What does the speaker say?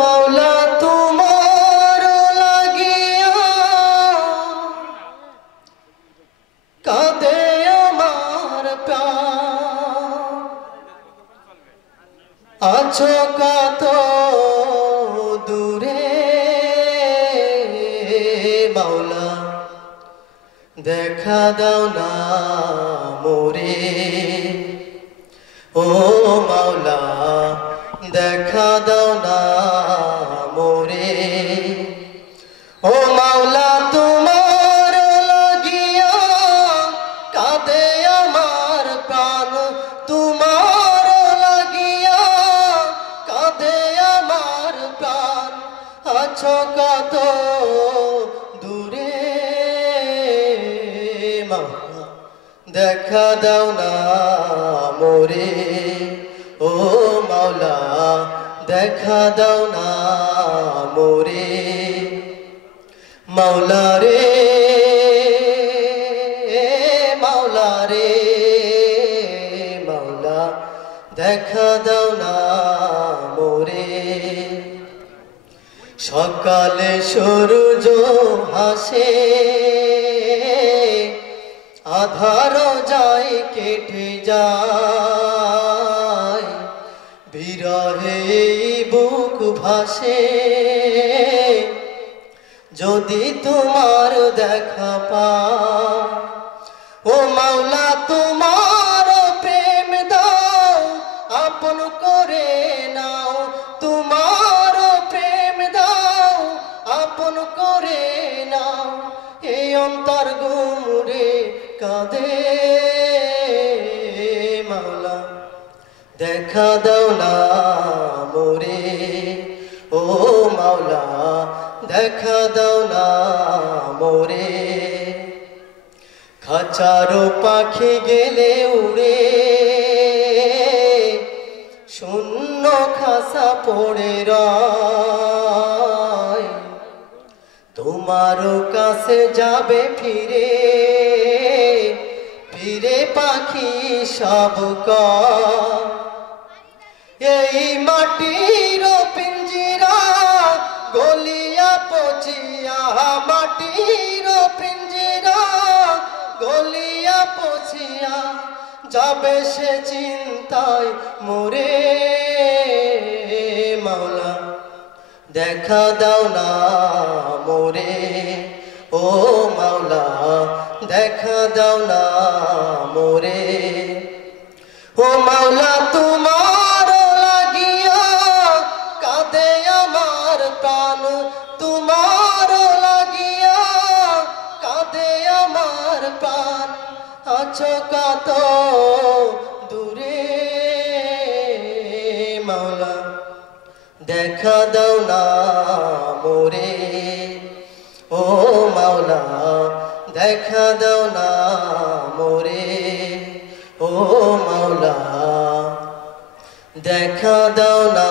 মাওলা তোমার লাগিয়া কাঁদে আমার প্রাণ আছো কত দূরে মাওলা দেখা দাও না মোরে ও মাওলা দেখা দাও না মোরে ও মাওলা তোমার লাগিয়া কাঁদে আমার প্রাণ তোমার লাগিয়া কাঁদে আমার প্রাণ আছো কত দূরে মাওলা দেখা দাও না মোরে ও মাওলা দেখা দাও না মোরে মাওলা রে মাওলা রে মাওলা দেখা দাও না মোরে সকালে সূর্য হাসে আধার যায় কেটে যায় বিরহে বুক ভাসে যদি তোমার দেখা পাই ও মাওলা তোমার প্রেম দাও আপন করে নাও তোমার প্রেম দাও আপন করে নাও এই অন্তর গুমরে কাঁদে মাওলা দেখা দাও না মোরে ও মাওলা দেখা দাও না মোরে খাঁচারো পাখি গেলে উড়ে শূন্য খাসা পড়ে রয় তোমারও কাছে যাবে ফিরে ফিরে পাখি সব এই মাটির পিঞ্জিরা গলিয়া পচিয়া মাটির পিঞ্জিরা গলিয়া পচিয়া যাবে সে চিন্তায় মোরে মাওলা দেখা দাও না মোরে ও মাওলা দেখা দাও না মোরে ও মাওলা তোমার লাগিয়া কাঁদে আমার প্রাণ তোমার লাগিয়া কাঁদে আমার প্রাণ আছো কত দূরে মাওলা দেখা দাও না মোরে ও মাওলা দেখা দাও না মোরে ও মাওলা দেখা দাও না